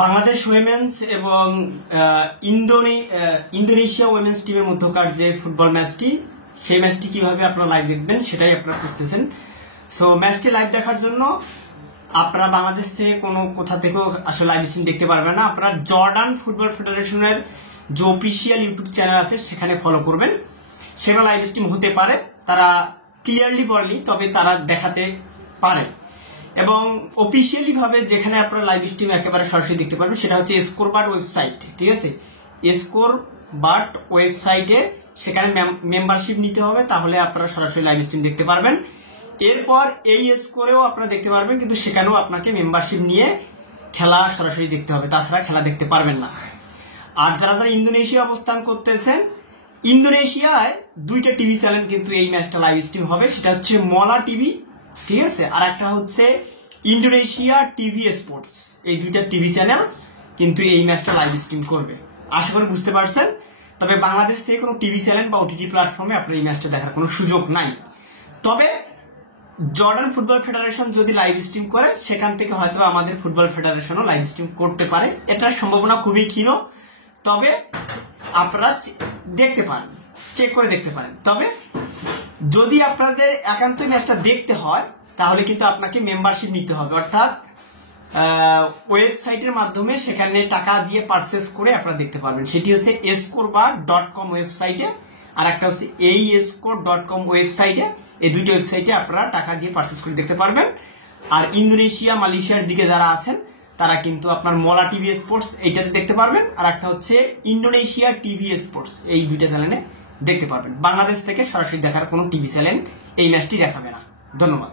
Bangladesh women's এবং Indonesia women's টিমের মধ্যকার যে ফুটবল ম্যাচটি, সেই ম্যাচটি কিভাবে আপনারা লাইভ দেখবেন সেটাই আপনারা খুঁজতেছেন। সো ম্যাচটি লাইভ দেখার জন্য আপনারা বাংলাদেশ থেকে কোথা থেকেও আসলে লাইভ স্ট্রিম দেখতে পারবেন না। আপনারা জর্ডান ফুটবল ফেডারেশনের যে অফিসিয়াল ইউটিউব চ্যানেল আছে সেখানে ফলো করবেন। সেখানে লাইভ স্ট্রিম হতে পারে, তারা ক্লিয়ারলি বলেনি, তবে তারা দেখাতে পারে। এবং অফিসিয়ালি ভাবে যেখানে আপনারা লাইভ স্ট্রিম একেবারে সরাসরি দেখতে পারবেন সেটা হচ্ছে স্কোরবার্ড ওয়েবসাইট। ঠিক আছে, স্কোরবার্ড ওয়েবসাইটে সেখানে মেম্বারশিপ নিতে হবে, তাহলে আপনারা সরাসরি লাইভ স্ট্রিম দেখতে পারবেন। এরপর এই স্কোরেও আপনারা দেখতে পারবেন, কিন্তু সেখানেও আপনাকে মেম্বারশিপ নিয়ে খেলা সরাসরি দেখতে হবে, তাছাড়া খেলা দেখতে পারবেন না। আর যারা যারা ইন্দোনেশিয়া অবস্থান করতেছেন, ইন্দোনেশিয়ায় দুইটা টিভি চ্যানেল কিন্তু এই ম্যাচটা লাইভ স্ট্রিম হবে। সেটা হচ্ছে মলা টিভি, ঠিক আছে, আর একটা হচ্ছে ইন্দোনেশিয়া টিভি স্পোর্টস। এই দুইটা টিভি চ্যানেল কিন্তু এই ম্যাচটা লাইভ স্ট্রিম করবে। আশা করি বুঝতে পারছেন। তবে বাংলাদেশ থেকে কোনো টিভি চ্যানেল বা ওটিটি প্ল্যাটফর্মে আপনার এই ম্যাচটা দেখার কোনো সুযোগ নাই। তবে জর্ডান ফুটবল ফেডারেশন যদি লাইভ স্ট্রিম করে, সেখান থেকে হয়তো আমাদের ফুটবল ফেডারেশনও লাইভ স্ট্রিম করতে পারে। এটার সম্ভাবনা খুবই ক্ষীণ, তবে আপনারা দেখতে পারেন, চেক করে দেখতে পারেন। তবে যদি আপনাদের একান্তই ম্যাচটা দেখতে হয়, তাহলে কিন্তু আপনাকে মেম্বারশিপ নিতে হবে, অর্থাৎ ওয়েবসাইটের মাধ্যমে সেখানে টাকা দিয়ে পারচেস করে আপনারা দেখতে পারবেন। সেটি হচ্ছে scorebar.com ওয়েবসাইটে, আর একটা হচ্ছে score.com ওয়েবসাইটে। এই দুইটা ওয়েবসাইটে আপনারা টাকা দিয়ে পারচেস করে দেখতে পারবেন। আর ইন্দোনেশিয়া, মালয়েশিয়ার দিকে যারা আছেন তারা কিন্তু আপনার মলা টিভি স্পোর্টস এইটাতে দেখতে পারবেন, আর একটা হচ্ছে ইন্দোনেশিয়া টিভি স্পোর্টস। এই দুইটা চ্যানেলে দেখতে পারবেন। বাংলাদেশ থেকে সরাসরি দেখার কোনো টিভি চ্যানেল এই ম্যাচটি দেখাবে না। ধন্যবাদ।